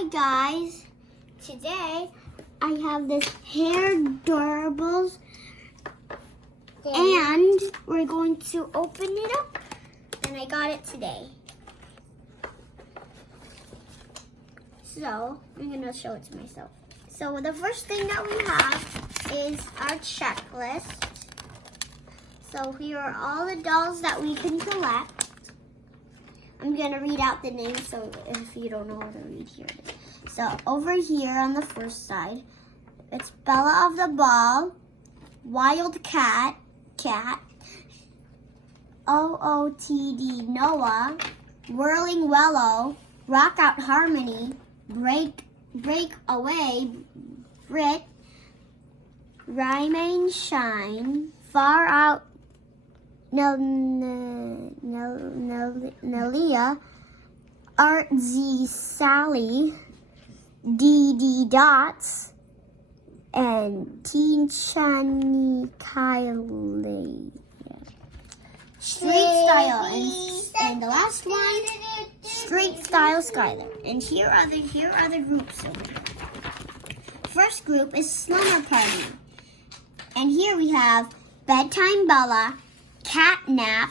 Hi guys, today I have this Hairdorables and we're going to open it up, and I got it today. So I'm going to show it to myself. So the first thing that we have is our checklist. So here are all the dolls that we can collect. I'm going to read out the names, so if you don't know how to read, here it is. So over here on the first side, it's Bella of the Ball, Wild Cat, OOTD Noah, Whirling Willow, Rock Out Harmony, Break Away, Brit, Rhyme Shine, Far Out Nelia, Artsy Sally, DD Dots, and Teen Shani Kylie. Street Style, and the last one, Street Style Skylar. And here are the groups over here. First group is Slumber Party, and here we have Bedtime Bella, Cat Nap,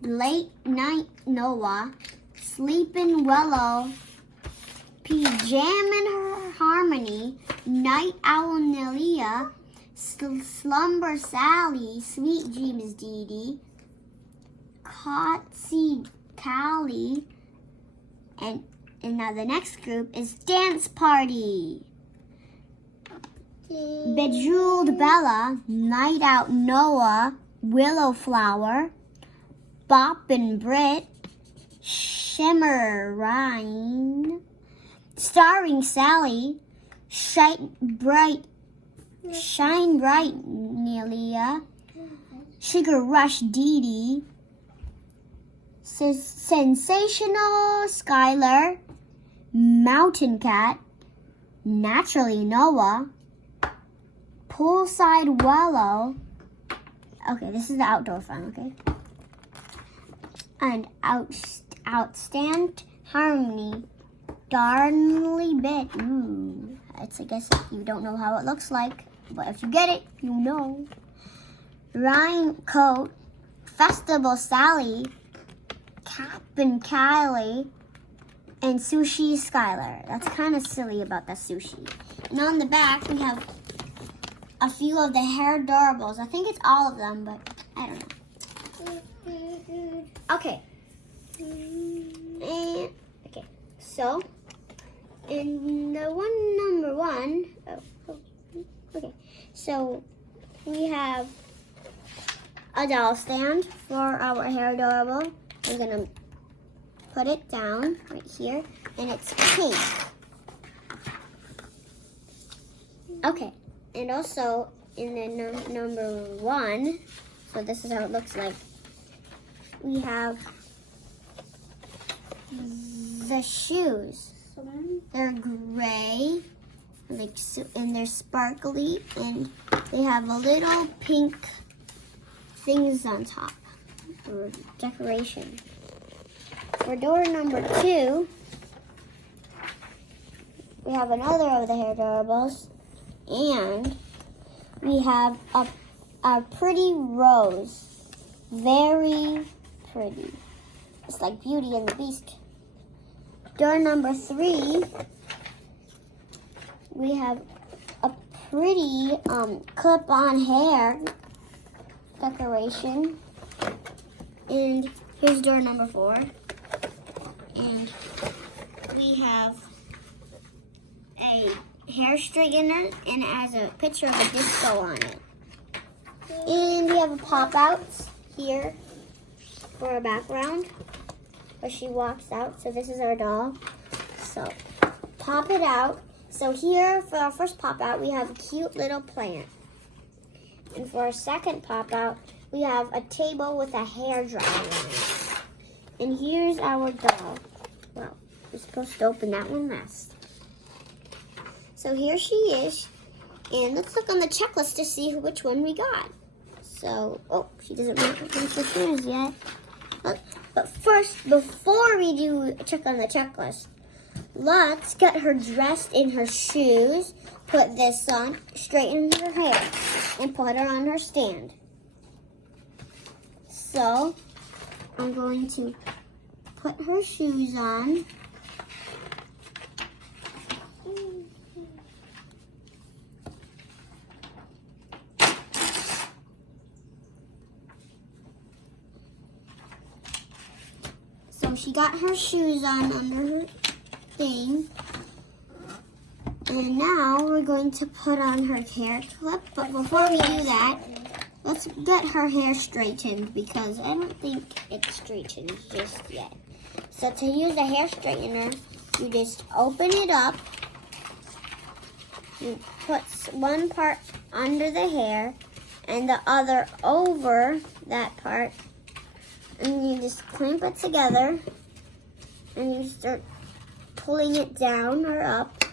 Late Night Noah, Sleepin' Willow, Pajamin Harmony, Night Owl Nelia, Slumber Sally, Sweet Dreams Dee Dee, Cotsy Callie, and now the next group is Dance Party. Bejeweled Bella, Night Out Noah, Willow Flower, Boppin' Brit, Shimmer Rhine, Starring Sally, Shine Bright Nelia, Sugar Rush Dee Dee, Sensational Skylar, Mountain Cat, Naturally Noah, Poolside Willow. Okay, this is the outdoor fun, okay? And Outstand Harmony, Darnley Bit. Ooh, I guess you don't know how it looks like, but if you get it, you know. Rhyme Coat, Festival Sally, Cap'n Kylie, and Sushi Skylar. That's kind of silly about the sushi. And on the back, we have a few of the Hairdorables. I think it's all of them, but I don't know. Okay. So in the number one. Okay. So we have a doll stand for our Hairdorable. We're gonna put it down right here, and it's pink. Okay. And also in the number one, so this is how it looks like. We have the shoes. They're gray, and they're sparkly, and they have a little pink things on top for decoration. For door number two, we have another of the Hairdorables. And we have a pretty rose. Very pretty. It's like Beauty and the Beast. Door number three, we have a pretty clip-on hair decoration. And here's door number four. And we have a hair straightener, and it has a picture of a disco on it. And we have a pop-out here for a background where she walks out. So this is our doll. So pop it out. So here for our first pop-out, we have a cute little plant. And for our second pop-out, we have a table with a hair dryer on it. And here's our doll. Well, we're supposed to open that one last. So here she is, and let's look on the checklist to see which one we got. So, she doesn't finish her shoes yet. But first, before we do check on the checklist, let's get her dressed in her shoes, put this on, straighten her hair, and put her on her stand. So, I'm going to put her shoes on. So she got her shoes on under her thing. And now we're going to put on her hair clip. But before we do that, let's get her hair straightened because I don't think it's straightened just yet. So to use a hair straightener, you just open it up. You put one part under the hair and the other over that part. And you just clamp it together and you start pulling it down or up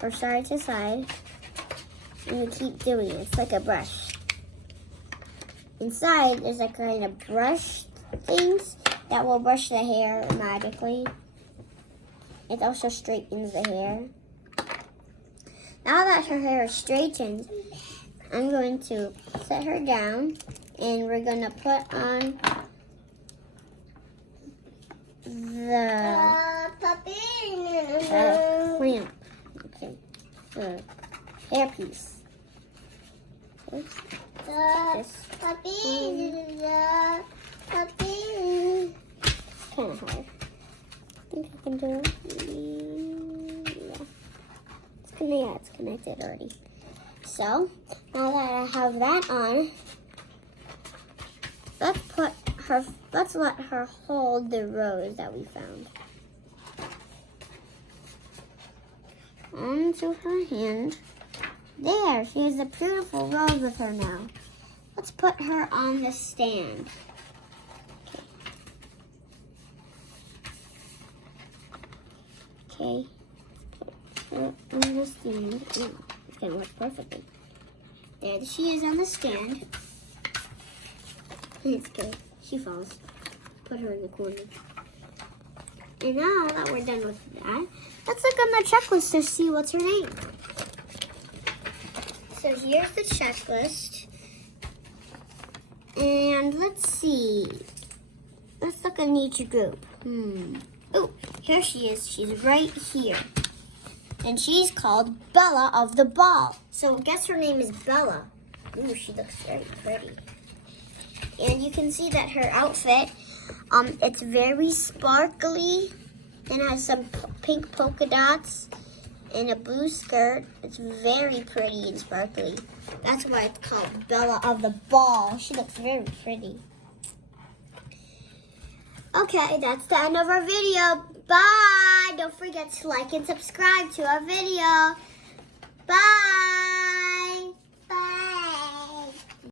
or side to side. And you keep doing it. It's like a brush. Inside, there's like kind of brush things that will brush the hair magically. It also straightens the hair. Now that her hair is straightened, I'm going to set her down and we're going to put on the clamp. Okay. The hairpiece. This. Kind of hard. I think I can do it. Yeah. It's connected already. So, now that I have that on, let's let her hold the rose that we found onto her hand. There, she has a beautiful rose with her now. Let's put her on the stand. Okay. Put her on the stand. Ooh, it's gonna work perfectly. There she is on the stand. It's good. She falls. Put her in the corner. And now that we're done with that, let's look on the checklist to see what's her name. So here's the checklist. And let's see. Let's look in each group. Oh, here she is. She's right here. And she's called Bella of the Ball. So guess her name is Bella. Ooh, she looks very pretty. And you can see that her outfit, it's very sparkly and has some pink polka dots and a blue skirt. It's very pretty and sparkly. That's why it's called Bella of the Ball. She looks very pretty. Okay, that's the end of our video. Bye! Don't forget to like and subscribe to our video. Bye!